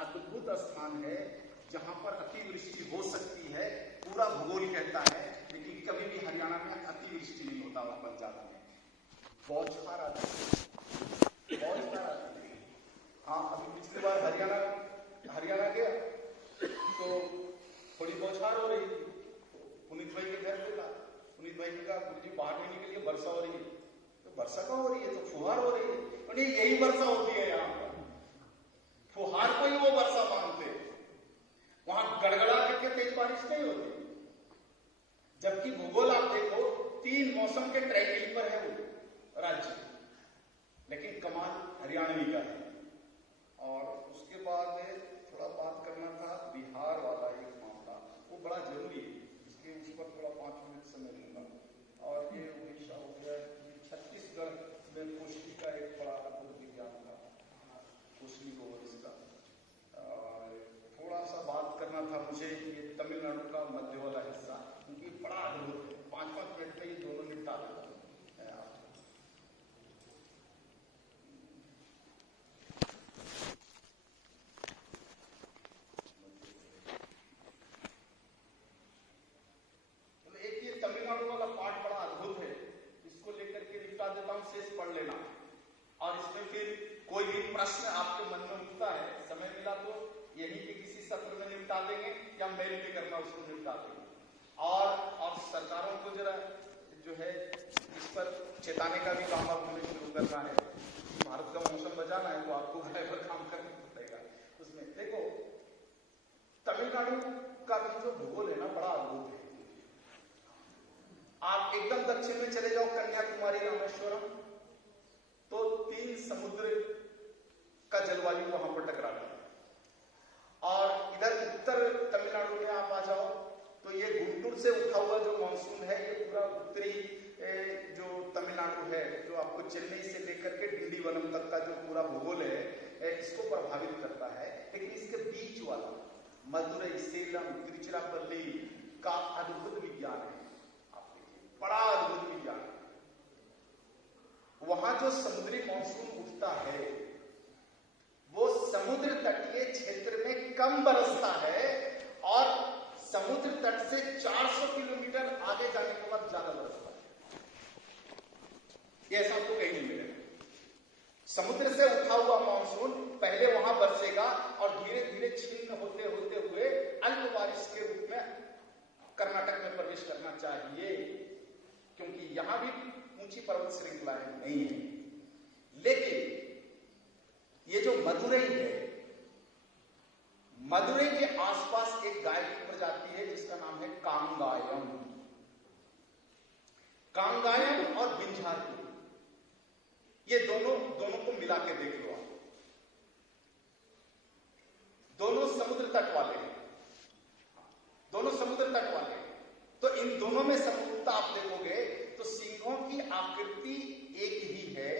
अद्भुत स्थान है जहां पर अतिवृष्टि हो सकती है, पूरा भूगोल कहता है, लेकिन कभी भी हरियाणा में अतिवृष्टि नहीं होता और पंजाब में बौछार आती है। हाँ, अभी पिछली बार हरियाणा गया तो थोड़ी बौछार हो रही थी। पुनीत भाई के घर पे था, पुनीत भाई ने कहा गुरुजी बाहर नहीं निकलिए, वर्षा हो रही है। तो वर्षा कहाँ हो रही है? तो फुहार हो रही है। तो नहीं, यही वर्षा होती है यहाँ पर, फुहार को ही वो वर्षा मानते हैं। वहां गड़गड़ा करके तेज बारिश नहीं होती। जबकि भूगोल आप देखो 3 मौसम के ट्रैकिंग पर है वो राज्य, लेकिन कमाल हरियाणवी का है। और उसके बाद थोड़ा बात करना था बिहार वाला एक मामला, वो बड़ा जरूरी है, इसके उस पर थोड़ा 5 मिनट समय लूंगा। और ये उड़ीसा हो गया, छत्तीसगढ़ में कोशली का एक बड़ा अद्भुत विज्ञान था, कोशली को इसका थोड़ा सा बात करना था मुझे। ये तमिलनाडु का मध्य वाला हिस्सा, क्योंकि बड़ा अद्भुत है, 5-5 मिनट में ये दोनों निपटा देता है। एक ये तमिलनाडु वाला पार्ट बड़ा अद्भुत है, इसको लेकर के निपटा देता हूं, शेष पढ़ लेना। और इसमें फिर कोई भी प्रश्न आपके मन में उठता है, समय मिला तो यहीं के किसी सत्र में निपटा देंगे, या मेल में करना उसको निपटा देंगे। और सरकारों को जरा जो है इस पर चेताने का भी काम आपको शुरू करना है। भारत का मौसम बचाना है तो आपको घर पर काम करना पड़ेगा। उसमें देखो, तमिलनाडु का भी जो भूगोल है ना, बड़ा अद्भुत है। आप एकदम दक्षिण में चले जाओ, कन्याकुमारी, रामेश्वरम, तो 3 समुद्र का जलवायु वहां पर टकरा रहा है। और इधर उत्तर तमिलनाडु में आप आ जाओ तो ये गुंटूर से उठा हुआ जो मानसून है, ये पूरा उत्तरी जो तमिलनाडु है, जो आपको चेन्नई से लेकर के डिंडीवनम तक का जो पूरा भूगोल है, इसको प्रभावित करता है। लेकिन इसके बीच वाला मदुरई, सेलम, तिरुचिरापल्ली का अद्भुत विज्ञान है। आप देखिए, बड़ा अद्भुत विज्ञान है। वहां जो समुद्री मानसून उठता है वो समुद्र तटीय क्षेत्र में कम बरसता है और समुद्र तट से 400 किलोमीटर आगे जाने के बाद ज्यादा बरसता है। ये ऐसा आपको कहीं नहीं मिलेगा। समुद्र से उठा हुआ मानसून पहले वहां बरसेगा और धीरे धीरे छिन्न होते होते हुए अल्प बारिश के रूप में कर्नाटक में प्रवेश करना चाहिए, क्योंकि यहां भी ऊंची पर्वत श्रृंखलाएं नहीं है। लेकिन ये जो मदुरई है, मदुरई के आसपास एक गाय की प्रजाति है जिसका नाम है कांगायम। कांगायम और बिंझारपुर, ये दोनों को मिला के देख लो आप, दोनों समुद्र तट वाले हैं, दोनों समुद्र तट वाले हैं। तो इन दोनों में समरूपता आप देखोगे तो सिंहों की आकृति एक ही है,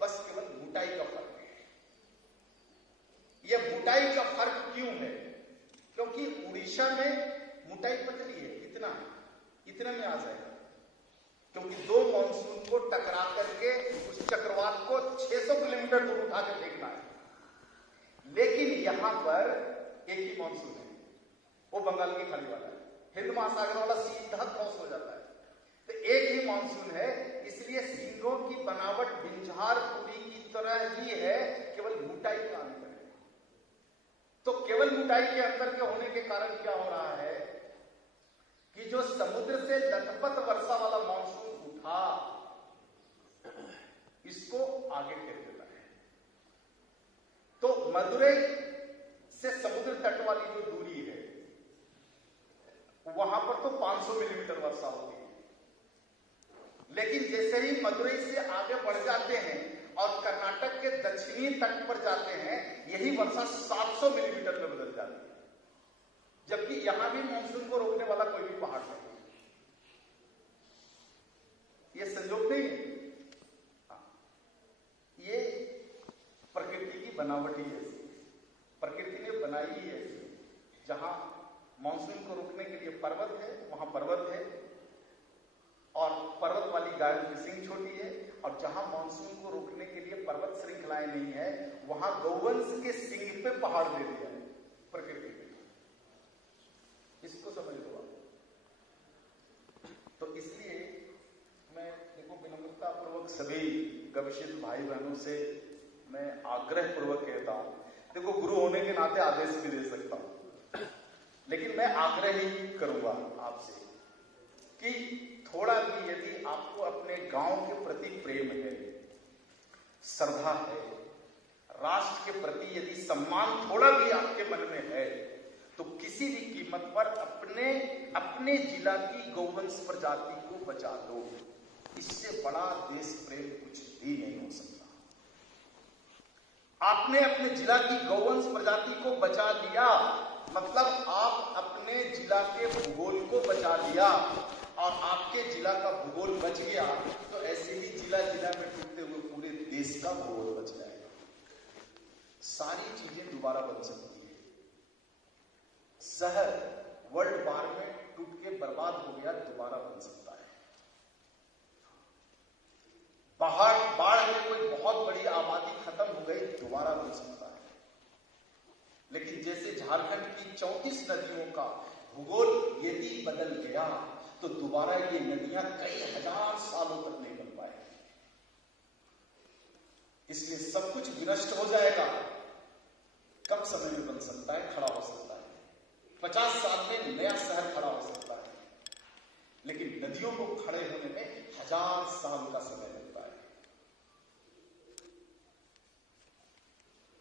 बस केवल मोटाई का फर्क है। यह मोटाई का फर्क क्यों है? क्योंकि उड़ीसा में मोटाई पतली है, इतना में आ जाएगा, क्योंकि 2 मानसून को टकरा करके उस चक्रवात को 600 किलोमीटर दूर उठा कर फेंकना है। लेकिन यहां पर एक ही मानसून है, वो बंगाल की खाड़ी वाला है, हिंद महासागर वाला सीधा क्रॉस हो जाता है। तो एक ही मानसून है, इसलिए सिंहों की बनावट बिंझारपुरी की तरह ही है, केवल मोटाई का अंतर है। तो केवल मोटाई के अंतर के होने के कारण क्या हो रहा है कि जो समुद्र से लटपट वर्षा वाला मानसून उठा, इसको आगे फेंक देता है। तो मदुरई से समुद्र तट वाली जो दूरी है, वहां पर तो 500 मिलीमीटर वर्षा होती है। लेकिन जैसे ही मदुरई से आगे बढ़ जाते हैं और कर्नाटक के दक्षिणी तट पर जाते हैं, यही वर्षा 700 मिलीमीटर में बदल जाती है। जबकि यहां भी मानसून को रोकने वाला कोई भी पहाड़ नहीं है। यह संयोग नहीं है, ये प्रकृति की बनावट ही ऐसी, प्रकृति ने बनाई ही ऐसी। जहां मानसून को रोकने के लिए पर्वत है, वहां पर्वत है, और पर्वत वाली गायों की सींग छोटी है। और जहां मानसून को रोकने के लिए पर्वत श्रृंखलाएं नहीं है, वहां गौवंश के सींग पे पहाड़ दे दिया है। प्रकृति पे, इसको समझ लो आप। तो इसलिए मैं देखो विनम्रता पूर्वक सभी गविशील भाई बहनों से मैं आग्रह पूर्वक कहता हूं, देखो गुरु होने के नाते आदेश भी दे सकता हूं, लेकिन मैं आग्रह ही करूंगा आपसे कि थोड़ा भी यदि आपको अपने गांव के प्रति प्रेम है, श्रद्धा है, राष्ट्र के प्रति यदि सम्मान थोड़ा भी आपके मन में है, तो किसी भी कीमत पर अपने जिला की गौवंश प्रजाति को बचा लो। इससे बड़ा देश प्रेम कुछ भी नहीं हो सकता। आपने अपने जिला की गौवंश प्रजाति को बचा लिया, मतलब आप अपने जिला के भूगोल को बचा लिया, और आपके जिला का भूगोल बच गया तो ऐसे ही जिला जिला में टूटते हुए पूरे देश का भूगोल बच जाएगा। सारी चीजें दोबारा बन सकती है। शहर वर्ल्ड वार में टूट के बर्बाद हो गया, दोबारा बन सकता है। बाढ़ में कोई बहुत बड़ी आबादी खत्म हो गई, दोबारा बन सकता है। लेकिन जैसे झारखंड की 34 नदियों का भूगोल यदि बदल गया तो दोबारा ये नदियां कई हजार सालों तक नहीं बन पाएगी। इसलिए सब कुछ विनष्ट हो जाएगा। कम समय में बन सकता है, खड़ा हो सकता है। 50 साल में नया शहर खड़ा हो सकता है, लेकिन नदियों को खड़े होने में 1000 साल का समय लगता है।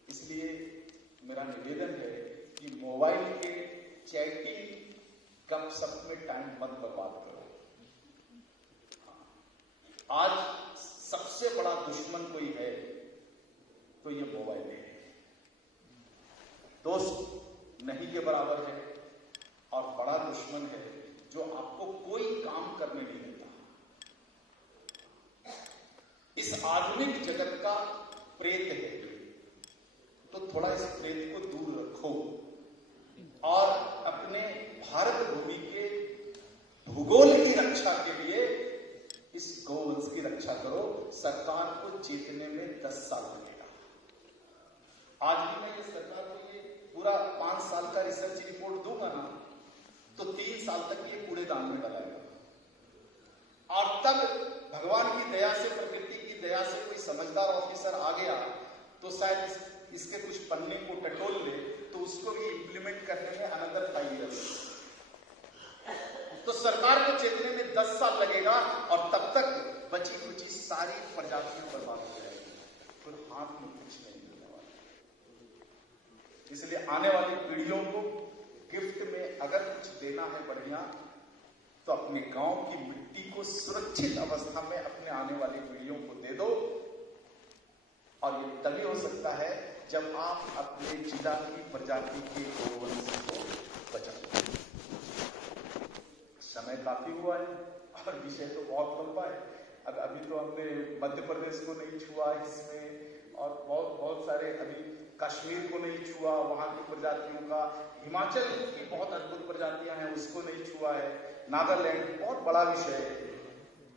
इसलिए मेरा निवेदन है कि मोबाइल के चैटिंग गपशप में टाइम मत बर्बाद करो। आज सबसे बड़ा दुश्मन कोई है तो ये मोबाइल है। दोस्त नहीं के बराबर है, और बड़ा दुश्मन है जो आपको कोई काम करने नहीं देता। इस आधुनिक जगत का प्रेत है, तो थोड़ा इस प्रेत को दूर रखो और अपने भारत भूमि के भूगोल की रक्षा के लिए इस गौवंश की रक्षा करो। सरकार को चेतने में 10 साल लगेगा। आज भी मैं ये सरकार को ये पूरा 5 साल का रिसर्च रिपोर्ट दूंगा ना, तो 3 साल तक ये कूड़ेदान में डालेगा, और तब भगवान की दया से, प्रकृति की दया से कोई समझदार ऑफिसर आ गया तो शायद इसके कुछ पन्ने को टटोल ले, तो उसको भी इंप्लीमेंट करने में अनदर 5 years। तो सरकार को चेतने में 10 साल लगेगा, और तब तक बची कुची सारी प्रजातियां बर्बाद हो जाएगी, फिर हाथ में कुछ नहीं मिलने वाला। इसलिए आने वाली पीढ़ियों को गिफ्ट में अगर कुछ देना है बढ़िया, तो अपने गांव की मिट्टी को सुरक्षित अवस्था में अपने आने वाली पीढ़ियों को दे दो। और ये तभी हो सकता है जब आप अपने जिला की प्रजाति के गौवंश को बचाओ। समय काफी हुआ है और विषय तो बहुत लंबा है। अब अभी तो हमने मध्य प्रदेश को नहीं छुआ इसमें, और बहुत सारे अभी कश्मीर को नहीं छुआ, वहां की प्रजातियों का, हिमाचल की बहुत अद्भुत प्रजातियां हैं उसको नहीं छुआ है, नागालैंड, बहुत बड़ा विषय है।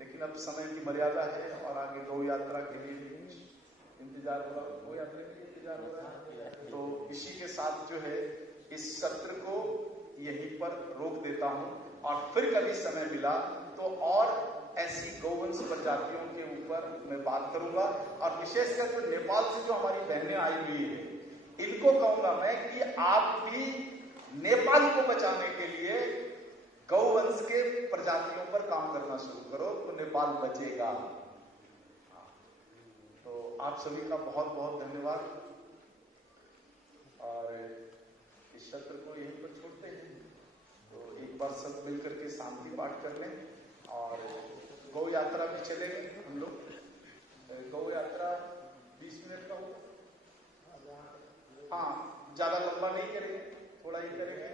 लेकिन अब समय की मर्यादा है, और आगे गौ यात्रा के लिए इंतजार हो रहा है, गौ यात्रा के लिए इंतजार हो रहा है। तो इसी के साथ जो है इस सत्र को यहीं पर रोक देता हूं, और फिर कभी समय मिला तो और ऐसी गौवंश प्रजातियों के ऊपर मैं बात करूंगा। और विशेषकर जो नेपाल से जो हमारी बहनें आई हुई है, इनको कहूंगा मैं कि आप भी नेपाल को बचाने के लिए गौवंश के प्रजातियों पर काम करना शुरू करो, तो नेपाल बचेगा। तो आप सभी का बहुत बहुत धन्यवाद, और इस सत्र को यहीं पर छोड़ते हैं। तो एक बार सब मिलकर के शांति पाठ कर लें, और गौ यात्रा भी चलेंगे हम लोग। गौ यात्रा 20 मिनट का होगा, हाँ, ज्यादा लंबा नहीं करेंगे, थोड़ा ही करेंगे।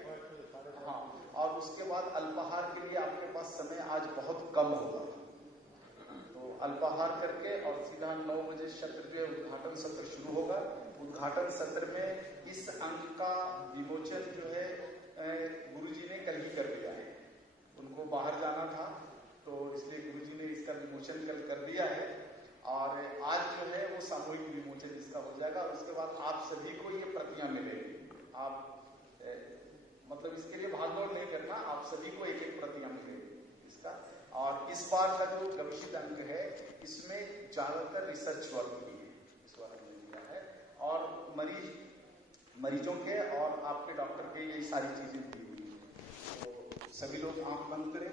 हाँ, और उसके बाद अल्पाहार के लिए आपके पास समय आज बहुत कम होगा, तो अल्पाहार करके और सीधा 9 बजे सत्र जो है उद्घाटन सत्र शुरू होगा। उद्घाटन सत्र में इस अंक का विमोचन जो है गुरुजी ने कल ही कर दिया है। उनको बाहर जाना था, तो इसलिए गुरुजी ने इसका विमोचन कल कर दिया है, और आज जो है वो सामूहिक विमोचन इसका हो जाएगा। और उसके बाद आप सभी को ये प्रतियां मिलेंगी। आप इसका। और इस बार का जो गवेषित अंक है इसमें ज्यादातर रिसर्च वर्क की है, इस बार हमने दिया है, और मरीजों के और आपके डॉक्टर के ये सारी चीजें दी हुई है। तो सभी लोग आंख बंद करें।